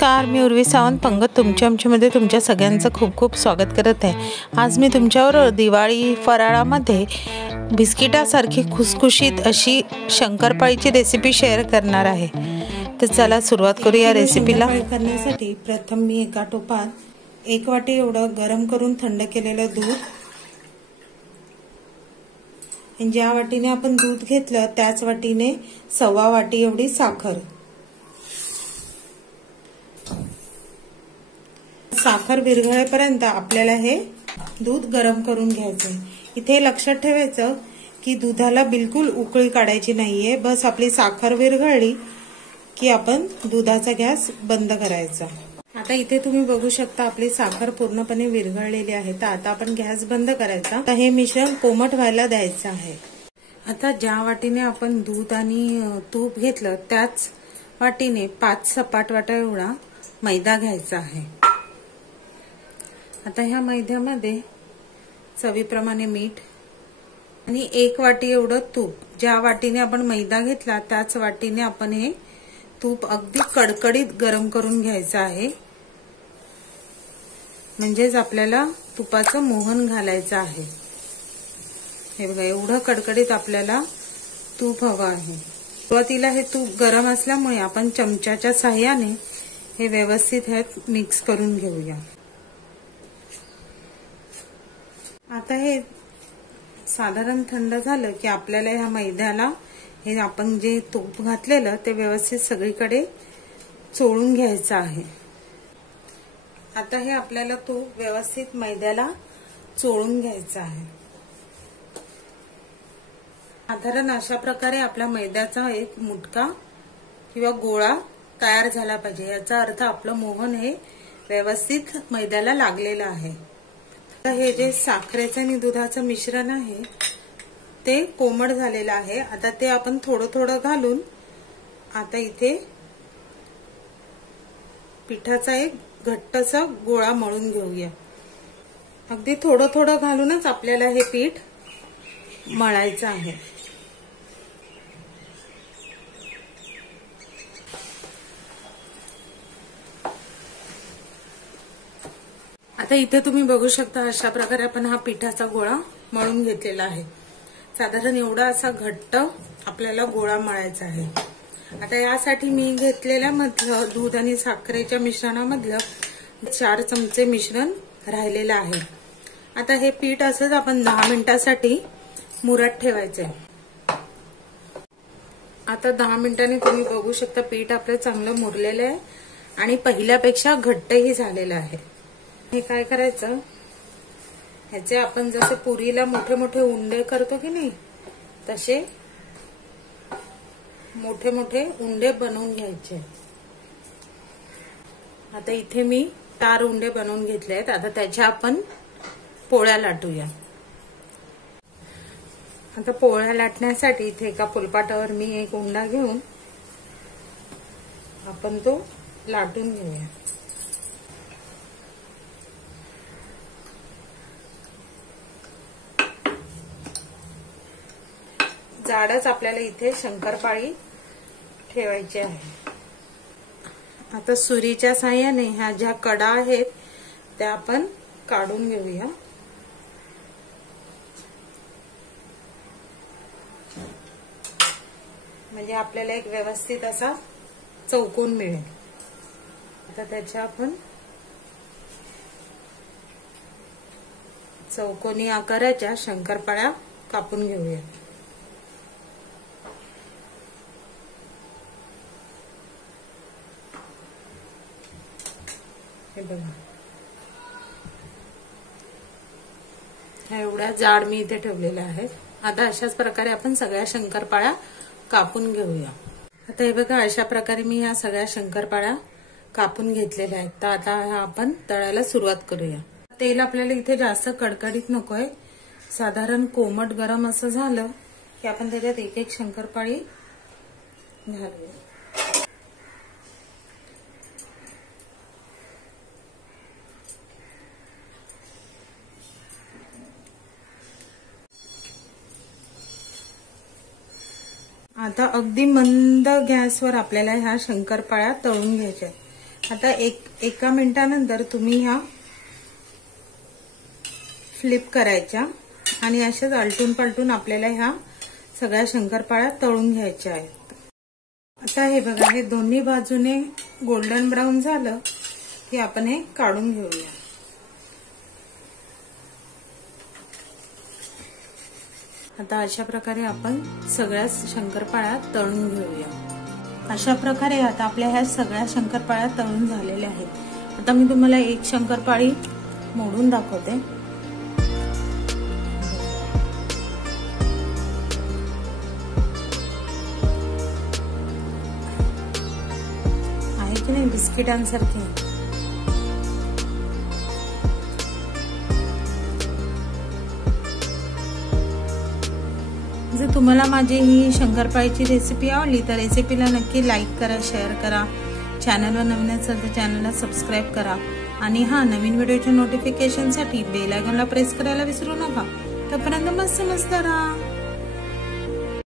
नमस्कार, मी उर्वी सावंत पंगत तुमच्या आमच्यामध्ये तुमच्या सगळ्यांचं खूप खूप स्वागत करत आहे। आज मी तुमच्यावर दिवाळी फराळामध्ये बिस्किटासारखी खुसखुशीत अशी शंकरपाळीची रेसिपी शेअर करणार आहे। तर चला सुरुवात करूया रेसिपीला। करण्यासाठी प्रथम मी एका टोपात 1 वाटी एवढं गरम करून थंड केलेलं दूध, ज्या वाटीने आपण दूध घेतलं त्याच वाटीने 1/2 वाटी एवढी साखर। साखर विरघळेपर्यंत आपल्याला हे दूध गरम करून घ्यायचं। इथे लक्षात ठेवायचं की दुधाला बिलकुल उकळी काढायची नाहीये, बस आपली साखर विरघळली की आपण दुधाचा गॅस बंद करायचा। आता इथे तुम्ही बघू शकता आपली साखर पूर्णपणे विरघळलेली आहे। तर आता आपण गॅस बंद करायचा। आता हे मिश्रण कोमट व्हायला द्यायचं आहे। आता ज्या वाटीने आपण दूध आणि तूप घेतलं त्याच वाटीने 5 सपाट वाट्या एवढा मैदा घ्यायचा आहे। आता ह्या मैद्यामध्ये चवीप्रमाणे मीठ आणि 1 वाटी एवढं तूप, ज्या वाटीने आपण मैदा घेतला त्याच वाटीने आपण हे तूप अगदी कडकडीत गरम करून घ्यायचं आहे। म्हणजेच आपल्याला तुपाचं मोहन घालायचं आहे। हे बघा, एवढं कडकडीत आपल्याला तूप हवं आहे। सुरुवातीला हे तूप गरम असल्यामुळे आपण चमच्याच्या साहाय्याने हे व्यवस्थित ह्यात मिक्स करून घेऊया। आता हे साधारण थंड झालं की आपल्याला ह्या मैद्याला हे आपण जे तूप घातलेलं ते व्यवस्थित सगळीकडे चोळून घ्यायचं आहे। आता हे आपल्याला तूप व्यवस्थित मैद्याला चोळून घ्यायचं आहे। साधारण अशा प्रकारे आपल्या मैद्याचा एक मुटका किंवा गोळा तयार झाला पाहिजे। याचा अर्थ आपलं मोहन हे व्यवस्थित मैद्याला लागलेलं आहे। हे जे साखरेचं आणि दुधाचं मिश्रण आहे ते कोमट झालेलं आहे। आता ते आपण थोडं थोडं घालून आता इथे पिठाचा एक घट्टसा गोळा मळून घेऊया। अगदी थोडं थोडं घालूनच आपल्याला हे पीठ मळायचं आहे। आता इथे तुम्ही बघू शकता अशा प्रकारे आपण हा पिठाचा गोळा मळून घेतलेला आहे। साधारण एवढा असा घट्ट आपल्याला गोळा मळायचा आहे। आता यासाठी मी घेतलेल्या मधलं दूध आणि साखरेच्या मिश्रणामधलं 4 चमचे मिश्रण राहिलेलं आहे। आता हे पीठ असंच आपण 10 मिनिटांसाठी मुरत ठेवायचंय। आता 10 मिनिटांनी तुम्ही बघू शकता पीठ आपलं चांगलं मुरलेलं आहे आणि पहिल्यापेक्षा घट्टही झालेलं आहे। हे काय करायचं, ह्याचे आपण जसे पुरीला मोठे मोठे उंडे करतो की नाही तसे मोठे मोठे उंडे बनवून घ्यायचे। आता इथे मी 4 उंडे बनवून घेतले आहेत। आता त्याच्या आपण पोळ्या लाटूया। आता पोळ्या लाटण्यासाठी इथे एका फुलपाटावर मी एक उंडा घेऊन आपण तो लाटून घेऊया। जाडच आपल्याला इथे शंकरपाळी ठेवायची आहे। आता सुरीच्या साहाय्याने ह्या ज्या कडा आहेत त्या आपण काढून घेऊया। म्हणजे आपल्याला एक व्यवस्थित असा चौकोन मिळेल। आता त्याच्या आपण चौकोनी आकाराच्या शंकरपाळ्या कापून घेऊया। बघा, एवढ्या जाड मी इथे ठेवलेल्या आहेत। आता अशाच प्रकारे आपण सगळ्या शंकरपाळ्या कापून घेऊया। आता हे बघा, अशा प्रकारे मी ह्या सगळ्या शंकरपाळ्या कापून घेतलेल्या आहेत। तर आता आपण तळायला सुरुवात करूया। तेल आपल्याला इथे जास्त कडकडीत नकोय, साधारण कोमट गरम असं झालं की आपण त्याच्यात एक एक शंकरपाळी घालूया। आता अगदी मंद गॅसवर आपल्याला ह्या शंकरपाळ्या तळून घ्यायच्या। आता एका मिनिटानंतर तुम्ही ह्या फ्लिप करायच्या आणि अशाच आलटून पालटून आपल्याला ह्या सगळ्या शंकरपाळ्या तळून घ्यायच्या आहेत। आता हे बघा, हे दोन्ही बाजूने गोल्डन ब्राऊन झालं की आपण हे काढून घेऊया। आता अशा प्रकारे आपण सगळ्या शंकरपाळ्या तळून घेऊया। अशा प्रकारे आता आपल्या ह्या सगळ्या शंकरपाळ्या तळून झालेल्या आहेत। आता मी तुम्हाला एक शंकरपाळी मोडून दाखवते। आहे की नाही बिस्किटांसारखी। जर तुम्हाला माझी ही शंकरपाळीची रेसिपी आवडली तर रेसिपीला नक्की लाईक करा, शेअर करा। चॅनलवर नवीन असेल तर चॅनलला सबस्क्राईब करा आणि नवीन व्हिडिओच्या नोटिफिकेशनसाठी बेल आयकॉनला प्रेस करायला विसरू नका। तोपर्यंत मस्त राहा।